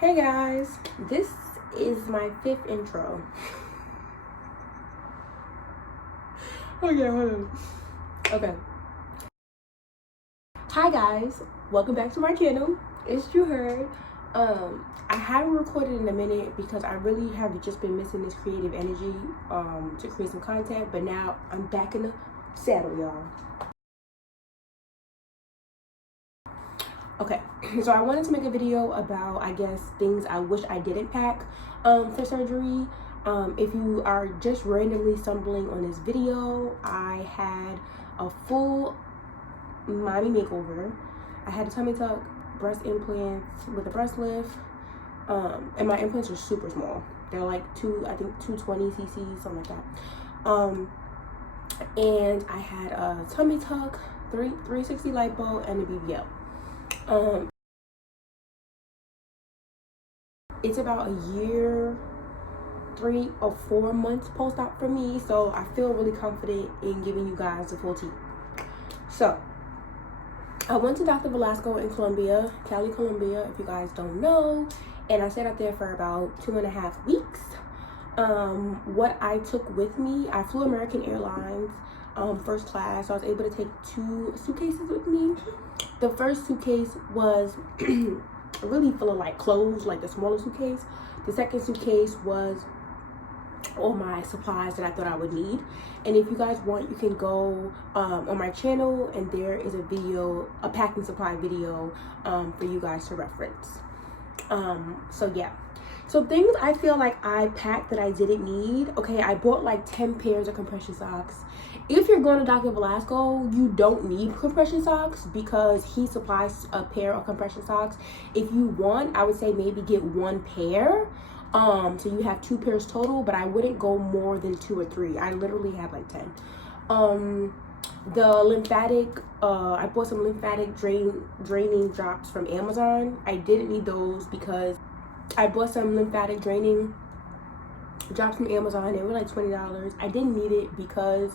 Hey guys, this is my 5th intro. Okay, hold on. Okay. Hi guys, welcome back to my channel. It's you heard. I haven't recorded in a minute because I really have just been missing this creative energy to create some content, but now I'm back in the saddle, y'all. Okay, so I wanted to make a video about, I guess, things I wish I didn't pack for surgery. If you are just randomly stumbling on this video, I had a full mommy makeover. I had a tummy tuck, breast implants with a breast lift, and my implants are super small. They're like 220 cc, something like that. And I had a tummy tuck, 360 lipo, and a BBL. It's about a year, 3 or 4 months post-op for me, so I feel really confident in giving you guys the full tea. So I went to Dr. Velasco in Colombia, Cali, Colombia, if you guys don't know, and I stayed out there for about 2.5 weeks. What I took with me, I flew American Airlines, first class, so I was able to take 2 suitcases with me. The first suitcase was really full of like clothes, like the smaller suitcase. The second suitcase was all my supplies that I thought I would need. And if you guys want, you can go on my channel, and there is a video, a packing supply video for you guys to reference. So yeah, so things I feel like I packed that I didn't need. Okay, I bought like 10 pairs of compression socks. If you're going to Dr. Velasco, you don't need compression socks because he supplies a pair of compression socks. If you want, I would say maybe get 1 pair. So you have 2 pairs total, but I wouldn't go more than 2 or 3. I literally have like 10. The lymphatic, I bought some lymphatic draining drops from Amazon. I didn't need those because I bought some lymphatic draining drops from Amazon. They were like $20. I didn't need it because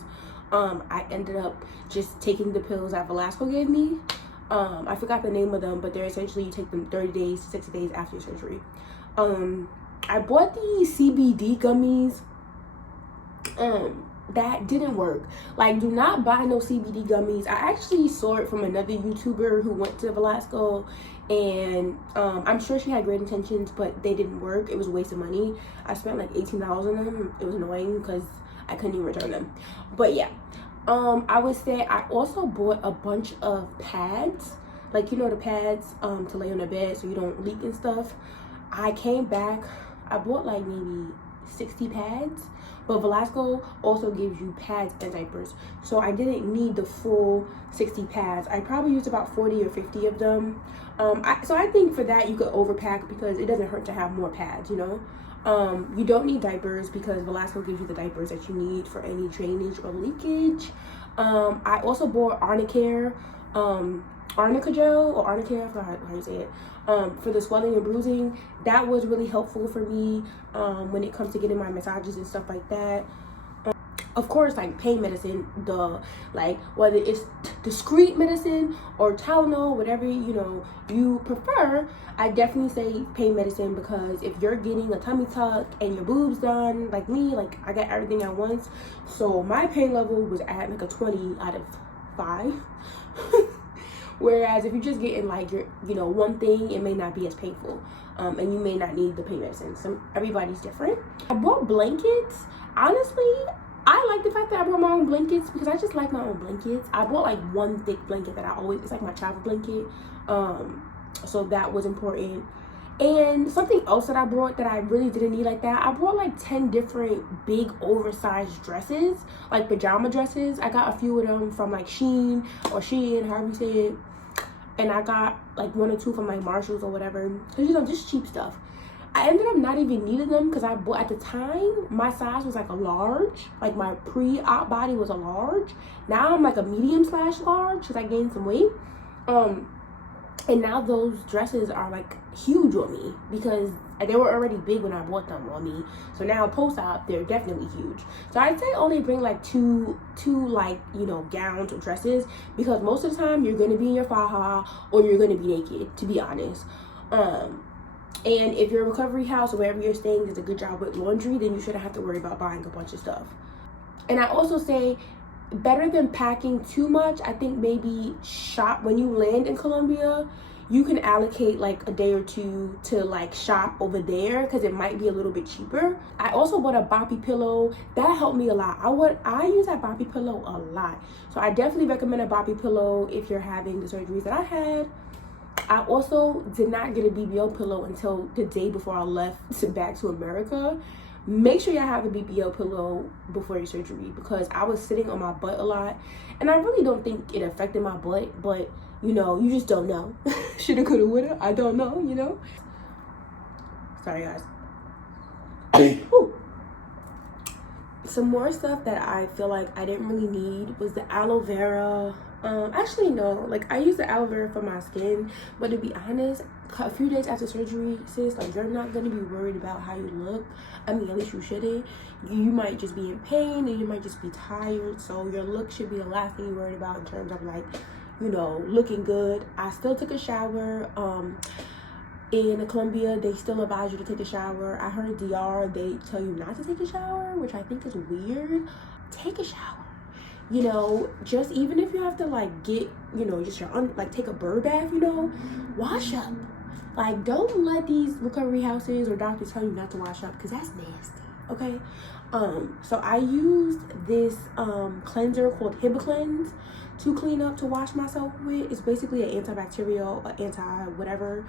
I ended up just taking the pills that Velasco gave me. I forgot the name of them, but they're essentially, you take them 30 days to 60 days after surgery. I bought these CBD gummies. That didn't work. Like, do not buy no CBD gummies. I actually saw it from another YouTuber who went to Velasco, and I'm sure she had great intentions, but they didn't work. It was a waste of money. I spent like $18 on them. It was annoying because I couldn't even return them. But yeah, I would say I also bought a bunch of pads, like, you know, the pads to lay on the bed so you don't leak and stuff. I came back, I bought like maybe 60 pads, but Velasco also gives you pads and diapers, so I didn't need the full 60 pads. I probably used about 40 or 50 of them. So I think for that you could overpack because it doesn't hurt to have more pads, you know. You don't need diapers because Velasco gives you the diapers that you need for any drainage or leakage. I also bought Arnica gel or Arnica, I forgot how you say it, for the swelling and bruising. That was really helpful for me when it comes to getting my massages and stuff like that. Of course, like pain medicine, whether it's discreet medicine or Tylenol, whatever you prefer, I definitely say pain medicine, because if you're getting a tummy tuck and your boobs done like me, like I got everything at once, so my pain level was at like a 20 out of 5. Whereas if you're just getting like your one thing, it may not be as painful, and you may not need the pain medicine. So everybody's different. I bought blankets. Honestly, I like the fact that I brought my own blankets because I just like my own blankets. I bought like 1 thick blanket that it's like my travel blanket. So that was important. And something else that I brought that I really didn't need like that, I brought like 10 different big oversized dresses, like pajama dresses. I got a few of them from like Shein, however you say it. And I got like 1 or 2 from like Marshalls or whatever. Cause just cheap stuff. I ended up not even needing them because I bought, at the time, my size was like a large. Like my pre-op body was a large. Now I'm like a medium/large because I gained some weight. And now those dresses are like huge on me because they were already big when I bought them on me. So now post-op, they're definitely huge. So I'd say only bring like two like, gowns or dresses, because most of the time you're going to be in your faja or you're going to be naked, to be honest. And if your recovery house or wherever you're staying does a good job with laundry, then you shouldn't have to worry about buying a bunch of stuff. And I also say, better than packing too much, I think maybe shop when you land in Colombia. You can allocate like a day or two to like shop over there because it might be a little bit cheaper. I also bought a boppy pillow. That helped me a lot. I use that boppy pillow a lot. So I definitely recommend a boppy pillow if you're having the surgeries that I had. I also did not get a BBL pillow until the day before I left back to America. Make sure y'all have a BBL pillow before your surgery because I was sitting on my butt a lot. And I really don't think it affected my butt, but you know, you just don't know. Shoulda, coulda, woulda. I don't know, you know. Sorry, guys. Some more stuff that I feel like I didn't really need was the aloe vera. Actually, no. Like, I use the aloe vera for my skin. But to be honest, a few days after surgery, sis, like, you're not going to be worried about how you look. I mean, at least you shouldn't. You might just be in pain and you might just be tired. So your look should be the last thing you're worried about in terms of, like, you know, looking good. I still took a shower. In Colombia, they still advise you to take a shower. I heard DR, they tell you not to take a shower, which I think is weird. Take a shower. You know, just even if you have to like get, you know, just like take a bird bath, you know, wash up. Like, don't let these recovery houses or doctors tell you not to wash up because that's nasty. Okay. So I used this cleanser called Hibiclens to clean up, to wash myself with. It's basically an antibacterial, anti-whatever.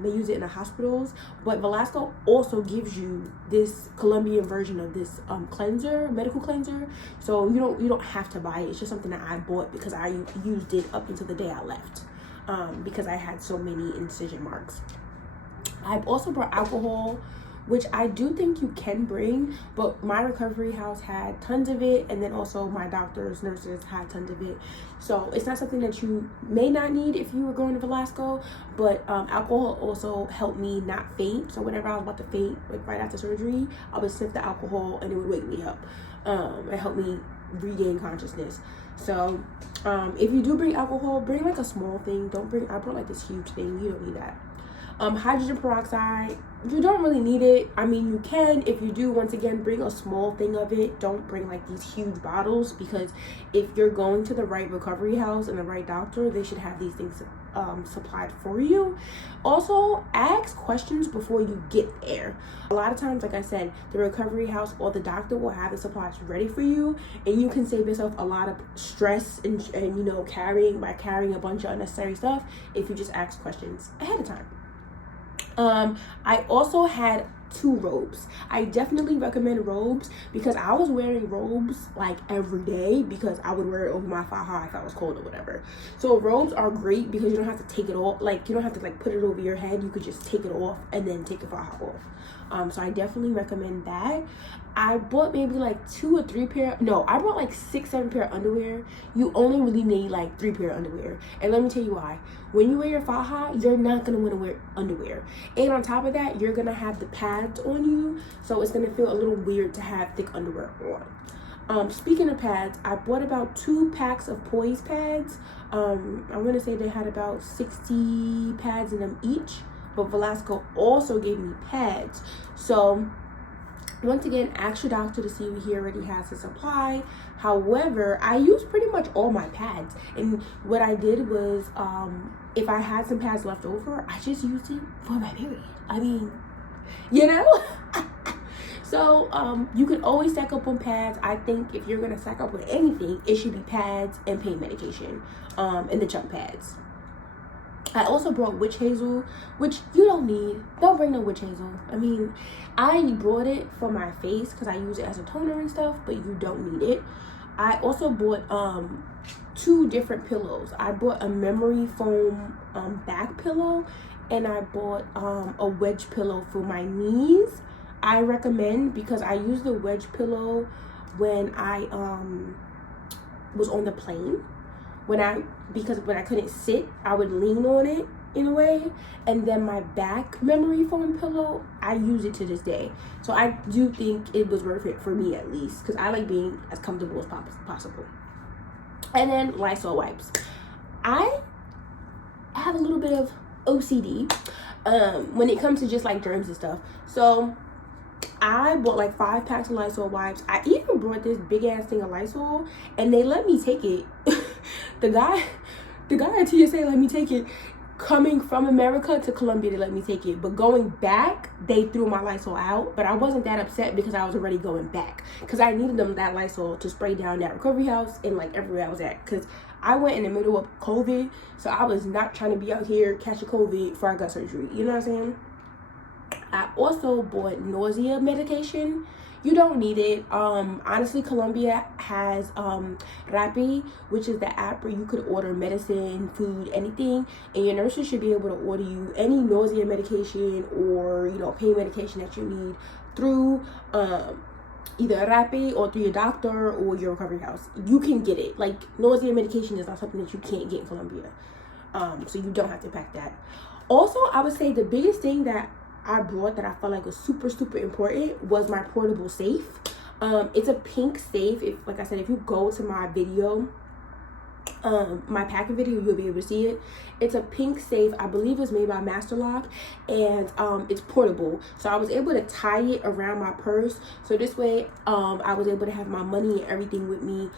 They use it in the hospitals. But Velasco also gives you this Colombian version of this cleanser, medical cleanser. So you don't have to buy it. It's just something that I bought because I used it up until the day I left. Because I had so many incision marks. I've also brought alcohol, which I do think you can bring, but my recovery house had tons of it, and then also my doctors, nurses had tons of it. So it's not something that you may not need if you were going to Velasco, but alcohol also helped me not faint. So whenever I was about to faint, like right after surgery, I would sip the alcohol and it would wake me up. It helped me regain consciousness. So if you do bring alcohol, bring like a small thing. Don't bring, I brought like this huge thing. You don't need that. Hydrogen peroxide, you don't really need it. I mean, you can. If you do, once again, bring a small thing of it. Don't bring like these huge bottles, because if you're going to the right recovery house and the right doctor, they should have these things supplied for you. Also, ask questions before you get there. A lot of times, like I said, the recovery house or the doctor will have the supplies ready for you, and you can save yourself a lot of stress and you know, carrying a bunch of unnecessary stuff if you just ask questions ahead of time. I also had 2 robes. I definitely recommend robes because I was wearing robes like every day because I would wear it over my faja if I was cold or whatever. So robes are great because you don't have to take it off. Like, you don't have to like put it over your head. You could just take it off and then take your faja off. So I definitely recommend that. I bought maybe like 2 or 3 pair. No, I bought like 6-7 pair of underwear. You only really need like 3 pair of underwear. And let me tell you why. When you wear your faja, you're not gonna want to wear underwear. And on top of that, you're gonna have the pads on you, so it's gonna feel a little weird to have thick underwear on. Speaking of pads, I bought about 2 packs of Poise pads. I want to say they had about 60 pads in them each, but Velasco also gave me pads. So once again, ask your doctor to see if he already has the supply. However, I used pretty much all my pads, and what I did was, if I had some pads left over, I just used it for my period. I mean, you know. So you can always stack up on pads. I think if you're gonna stack up with anything, it should be pads and pain medication, and the chunk pads. I also brought witch hazel, which you don't need. Don't bring no witch hazel. I mean, I brought it for my face because I use it as a toner and stuff, but you don't need it. I also bought 2 different pillows. I bought a memory foam back pillow, and I bought a wedge pillow for my knees. I recommend, because I used the wedge pillow when I was on the plane. Because when I couldn't sit, I would lean on it in a way. And then my back memory foam pillow, I use it to this day. So I do think it was worth it, for me at least, because I like being as comfortable as possible. And then Lysol wipes. I have a little bit of OCD when it comes to just like germs and stuff. So I bought like 5 packs of Lysol wipes. I even brought this big ass thing of Lysol, and they let me take it. the guy at TSA let me take it. Coming from America to Colombia, they let me take it, but going back, they threw my Lysol out. But I wasn't that upset because I was already going back, because I needed that Lysol to spray down that recovery house and like everywhere I was at, because I went in the middle of COVID, so I was not trying to be out here catching COVID before I got surgery. You know what I'm saying? I also bought nausea medication. You don't need it. Honestly, Colombia has Rappi, which is the app where you could order medicine, food, anything, and your nurses should be able to order you any nausea medication or, you know, pain medication that you need through either Rappi or through your doctor or your recovery house. You can get it. Like, nausea medication is not something that you can't get in Colombia. So you don't have to pack that. Also, I would say the biggest thing that I brought that I felt like was super important was my portable safe. It's a pink safe. Like I said, if you go to my video, my packing video, you'll be able to see it. It's a pink safe. I believe it's made by Masterlock, and it's portable, so I was able to tie it around my purse, so this way I was able to have my money and everything with me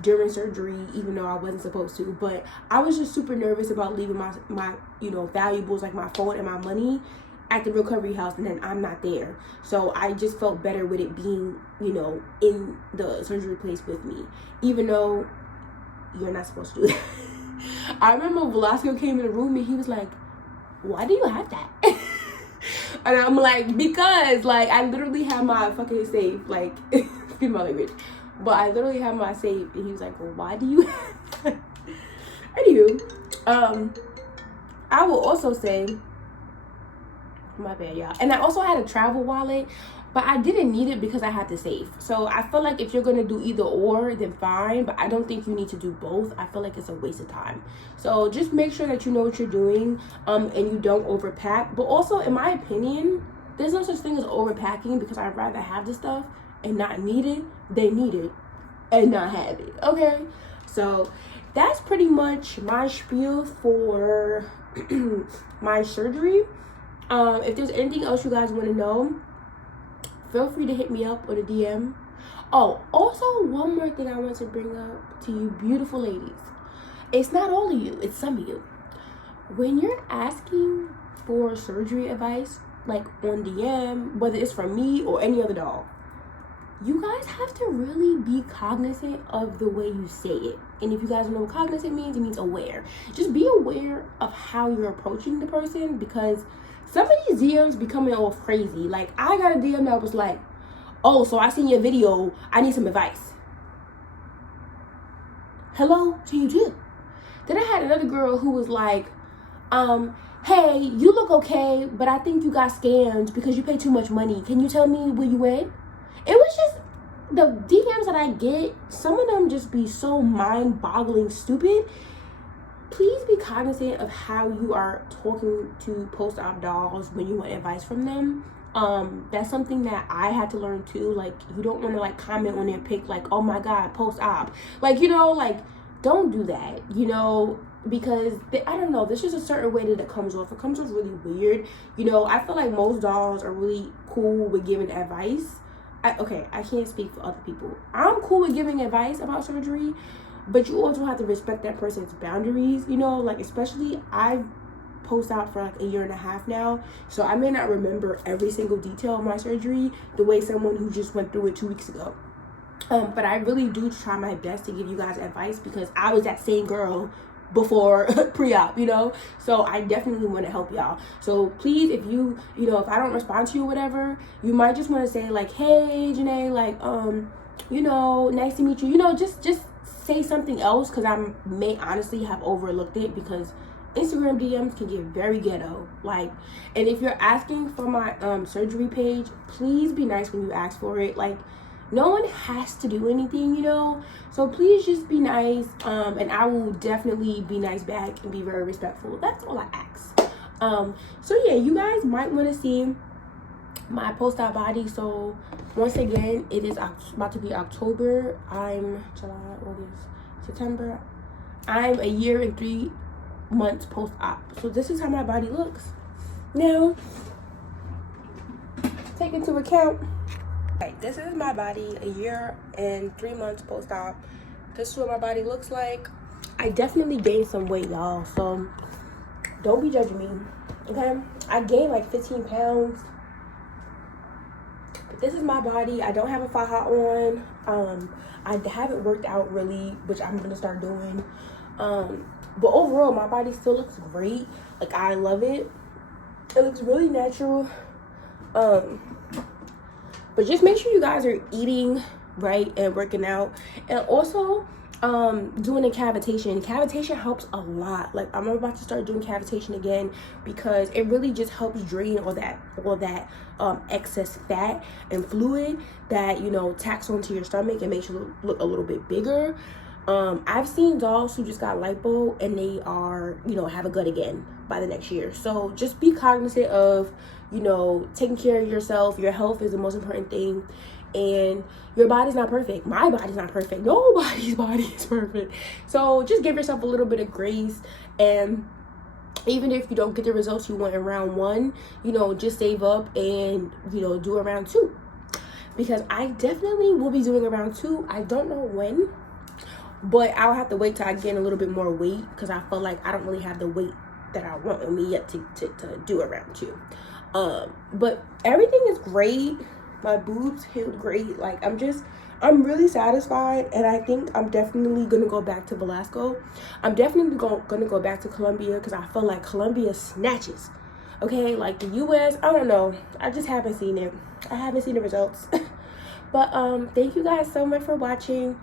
during surgery, even though I wasn't supposed to. But I was just super nervous about leaving my you know, valuables like my phone and my money at the recovery house, and then I'm not there. So I just felt better with it being, you know, in the surgery place with me, even though you're not supposed to do that. I remember Velasco came in the room and he was like, why do you have that? And I'm like, because like I literally have my fucking safe, like, excuse my language, but I literally have my safe. And he was like, well, why do you have that? Anywho, I will also say, my bad, y'all, and I also had a travel wallet, but I didn't need it because I had the safe. So I feel like if you're gonna do either or, then fine, but I don't think you need to do both. I feel like it's a waste of time. So just make sure that you know what you're doing, and you don't overpack. But also, in my opinion, there's no such thing as overpacking, because I'd rather have the stuff and not need it than need it and not have it. Okay, so that's pretty much my spiel for my surgery. If there's anything else you guys want to know, feel free to hit me up on a DM. Oh, also, one more thing I want to bring up to you beautiful ladies. It's not all of you, it's some of you. When you're asking for surgery advice, like on DM, whether it's from me or any other doll, you guys have to really be cognizant of the way you say it. And if you guys don't know what cognizant means, it means aware. Just be aware of how you're approaching the person, because some of these DMs be coming off crazy. Like, I got a DM that was like, oh, so I seen your video, I need some advice. Hello? So you did. Then I had another girl who was like, hey, you look okay, but I think you got scammed because you paid too much money. Can you tell me where you went? It was just, the DMs that I get, some of them just be so mind-boggling stupid. Please be cognizant of how you are talking to post-op dolls when you want advice from them. That's something that I had to learn too. Like, you don't want to like comment on their pic like, oh my god, post-op, like, you know, like, don't do that, you know, because I don't know, there's just a certain way that it comes off really weird. You know, I feel like most dolls are really cool with giving advice. I can't speak for other people. I'm cool with giving advice about surgery, but you also have to respect that person's boundaries, you know, like, especially I've post out for like 1.5 years now, so I may not remember every single detail of my surgery the way someone who just went through it 2 weeks ago. But I really do try my best to give you guys advice, because I was that same girl before pre-op, you know, so I definitely want to help y'all. So please, if you know, if I don't respond to you or whatever, you might just want to say like, hey Janae, like, you know, nice to meet you, you know, just say something else, because I may honestly have overlooked it, because Instagram DMs can get very ghetto. Like, and if you're asking for my surgery page, please be nice when you ask for it. Like, no one has to do anything, you know, so please just be nice, and I will definitely be nice back and be very respectful. That's all I ask. So yeah, you guys might want to see my post-op body. So once again, it is about to be October. I'm July, August, September. I'm 1 year and 3 months post-op. So this is how my body looks. Now, take into account, right, this is my body a year and 3 months post-op. This is what my body looks like. I definitely gained some weight, y'all, so don't be judging me, okay? I gained like 15 pounds. But this is my body. I don't have a faja on. I haven't worked out really, which I'm gonna start doing. But overall, my body still looks great. Like, I love it. It looks really natural. But just make sure you guys are eating right and working out, and also doing a cavitation. Cavitation helps a lot. Like, I'm about to start doing cavitation again because it really just helps drain all that excess fat and fluid that, you know, tacks onto your stomach and makes you look a little bit bigger. I've seen dolls who just got lipo and they are, you know, have a gut again by the next year. So just be cognizant of, you know, taking care of yourself. Your health is the most important thing. And your body's not perfect. My body's not perfect. Nobody's body is perfect. So just give yourself a little bit of grace. And even if you don't get the results you want in round 1, you know, just save up and, you know, do a round 2. Because I definitely will be doing a round 2. I don't know when, but I'll have to wait till I gain a little bit more weight, because I feel like I don't really have the weight that I want on me yet to do a round 2. But everything is great. My boobs healed great. Like, I'm really satisfied, and I think I'm definitely gonna go back to Velasco. I'm definitely gonna go back to Colombia, because I feel like Colombia snatches. Okay, like the US, I don't know. I just haven't seen it. I haven't seen the results. But thank you guys so much for watching.